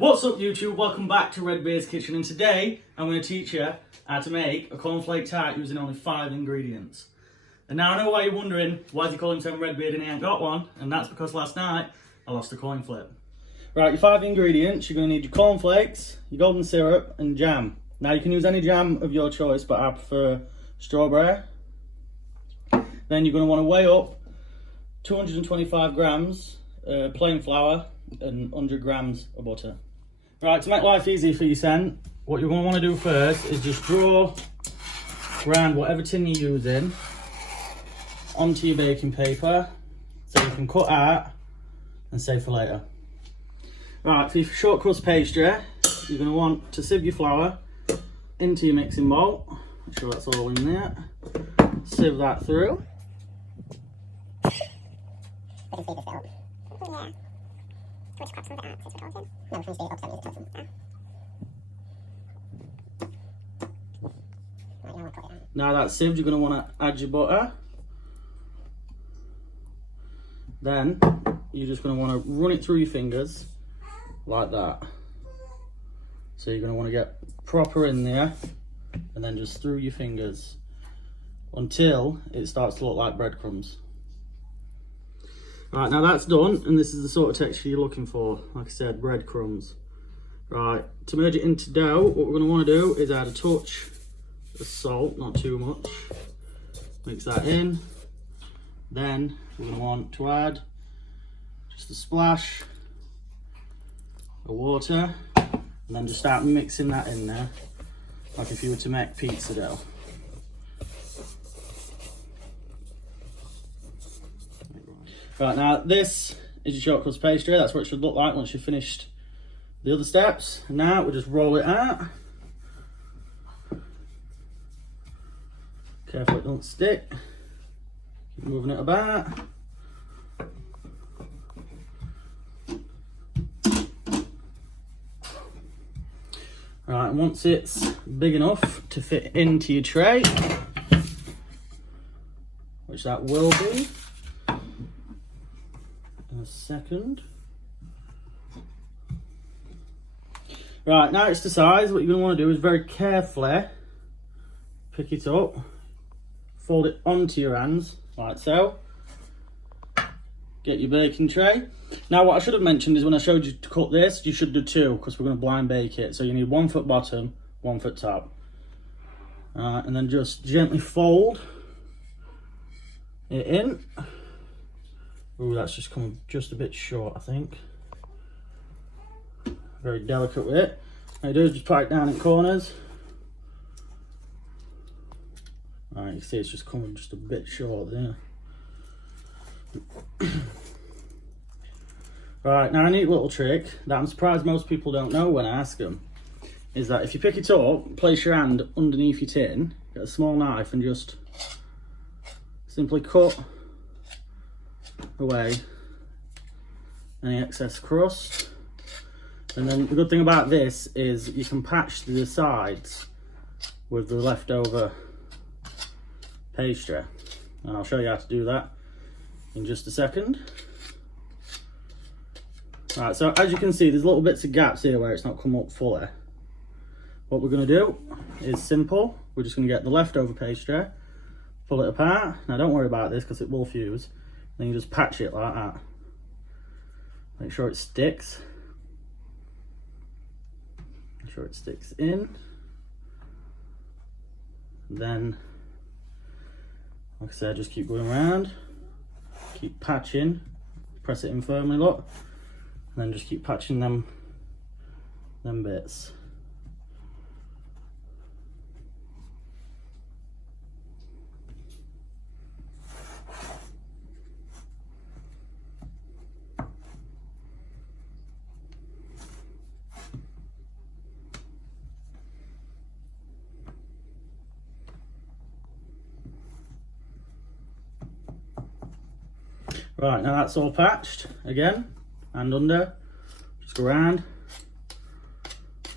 What's up YouTube, welcome back to Redbeard's Kitchen, and today I'm going to teach you how to make a cornflake tart using only 5 ingredients. And now I know why you're wondering, why is he calling himself Redbeard and he ain't got one? And that's because last night I lost a coin flip. Right, your 5 ingredients, you're going to need your cornflakes, your golden syrup and jam. Now you can use any jam of your choice, but I prefer strawberry. Then you're going to want to weigh up 225 grams plain flour and 100 grams of butter. Right, to make life easy for you, Sen, what you're going to want to do first is just draw around whatever tin you're using onto your baking paper so you can cut out and save for later. Right, for your short crust pastry, you're going to want to sieve your flour into your mixing bowl. Make sure that's all in there. Sieve that through. We can speed this bit up. Yeah. Do you want to crop some of it out since we're talking? No, we can speed it up so I'm using tonsils. Right, now I'll cut it out. Now that's sieved, you're going to want to add your butter. Then you're just going to want to run it through your fingers like that. So you're going to want to get proper in there and then just through your fingers until it starts to look like breadcrumbs. Right, now that's done, and this is the sort of texture you're looking for. Like I said, breadcrumbs. Right, to merge it into dough, what we're going to want to do is add a touch of salt, not too much. Mix that in. Then we're going to want to add just a splash of water, and then just start mixing that in there, like if you were to make pizza dough. Right, now this is your short crust pastry. That's what it should look like once you've finished the other steps. And now we'll just roll it out. Careful it don't stick. Keep moving it about. Right, and once it's big enough to fit into your tray, which that will be in a second. Right, now it's to size. What you're going to want to do is very carefully pick it up, fold it onto your hands like so. Get your baking tray. Now what I should have mentioned is when I showed you to cut this, you should do 2 because we're going to blind bake it. So you need 1 foot bottom, 1 foot top. And then just gently fold it in. Ooh, that's just coming just a bit short, I think. Very delicate with it. What I do is just pat it down in corners. Alright, you can see it's just coming just a bit short there. Right, now a neat little trick that I'm surprised most people don't know when I ask them is that if you pick it up, place your hand underneath your tin, get a small knife and just simply cut away any excess crust. And then the good thing about this is you can patch the sides with the leftover pastry, and I'll show you how to do that in just a second. Right, so as you can see there's little bits of gaps here where it's not come up fully. What we're going to do is simple. We're just going to get the leftover pastry, pull it apart. Now don't worry about this because it will fuse. Then you just patch it like that. Make sure it sticks. Make sure it sticks in. Then, like I said, just keep going around. Keep patching. Press it in firmly, look. And then just keep patching them bits. Right, now that's all patched again and under. Just go around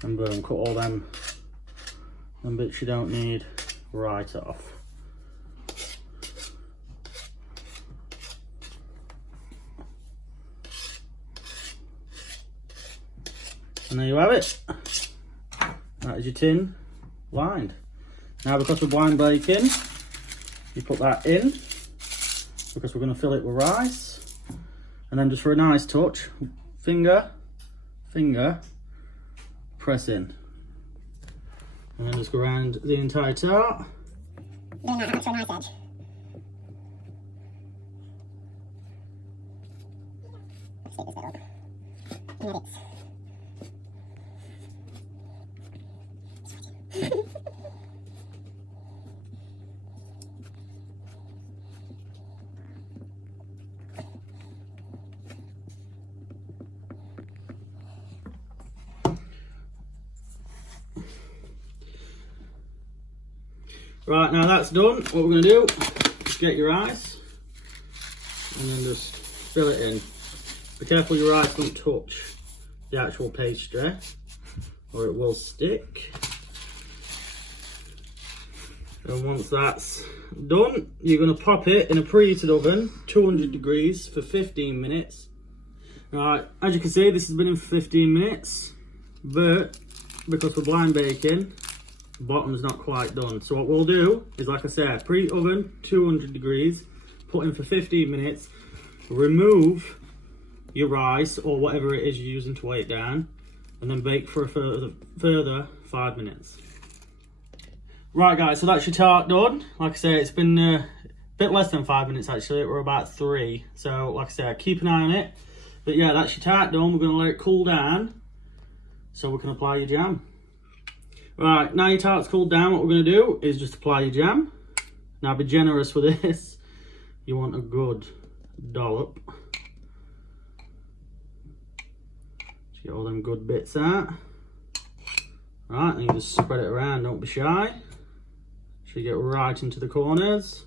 and boom, cut all them bits you don't need right off. And there you have it. That is your tin lined. Now, because we're blind baking, you put that in, because we're going to fill it with rice. And then just for a nice touch, finger, press in. And then just go around the entire tart. Doing that to a nice edge. Let's take this bit up. And edit. Right, now that's done, what we're going to do is get your rice and then just fill it in. Be careful your rice don't touch the actual pastry or it will stick. And once that's done, you're going to pop it in a preheated oven, 200 degrees for 15 minutes. Right, as you can see, this has been in for 15 minutes, but because we're blind baking, the bottom's not quite done. So what we'll do is, like I said, preheat oven, 200 degrees, put in for 15 minutes, remove your rice or whatever it is you're using to weigh it down, and then bake for a further 5 minutes. Right guys, so that's your tart done. Like I say, it's been a bit less than 5 minutes actually, we're about 3. So like I said, keep an eye on it. But yeah, that's your tart done. We're going to let it cool down so we can apply your jam. Right, now your tart's cooled down, what we're going to do is just apply your jam. Now be generous with this. You want a good dollop. Just get all them good bits out. Right, and you just spread it around, don't be shy. So you get right into the corners.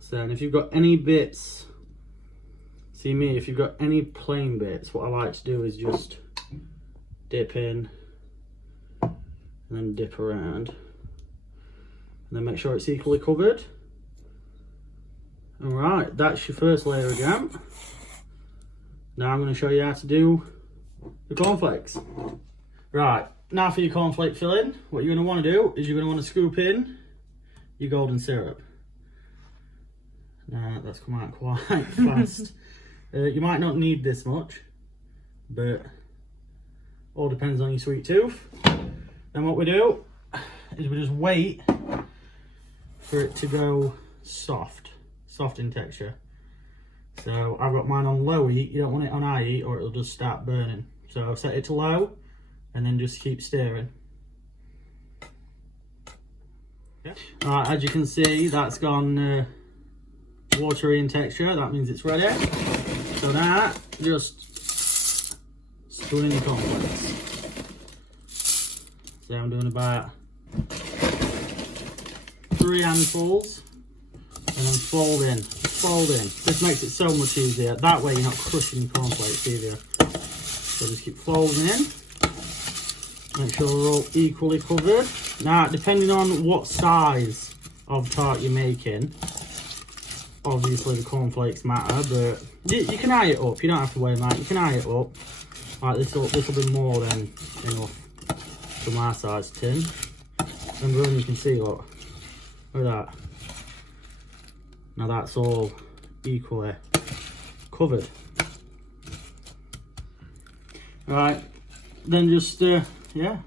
So, and if you've got any bits, see me, if you've got any plain bits, what I like to do is just dip in and then dip around. And then make sure it's equally covered. Alright, that's your first layer of jam. Now I'm going to show you how to do the cornflakes. Right, now for your cornflake filling, what you're going to want to do is you're going to want to scoop in your golden syrup. Now that's come out quite fast. You might not need this much, but all depends on your sweet tooth. Then what we do is we just wait for it to go soft in texture. So I've got mine on low heat. You don't want it on high heat or it'll just start burning. So I'll set it to low and then just keep stirring. Yeah. Alright, as you can see, that's gone watery in texture. That means it's ready. So now, just spoon in the cornflakes. So I'm doing about 3 handfuls and then fold in. This makes it so much easier. That way you're not crushing your cornflakes either. So just keep folding in. Make sure they're all equally covered. Now, depending on what size of tart you're making, obviously the cornflakes matter, but you can eye it up. You don't have to weigh them out. You can eye it up. Like this will be more than enough for my size tin. And then you can see, look at that. Now that's all equally covered. Right, then just yeah,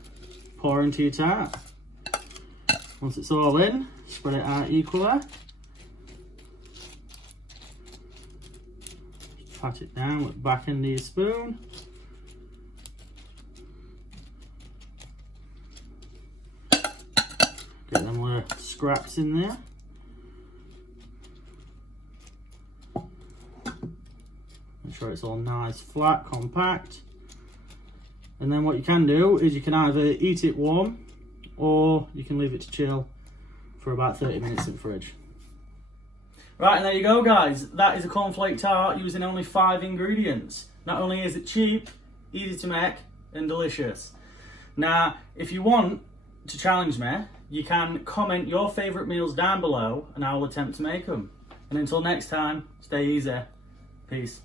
pour into your tart. Once it's all in, spread it out equally. Just pat it down with the back end of your spoon. Get them little scraps in there. Make sure it's all nice, flat, compact. And then what you can do is you can either eat it warm or you can leave it to chill for about 30 minutes in the fridge. Right, and there you go guys. That is a cornflake tart using only 5 ingredients. Not only is it cheap, easy to make and delicious. Now, if you want to challenge me, you can comment your favourite meals down below and I will attempt to make them. And until next time, stay easy. Peace.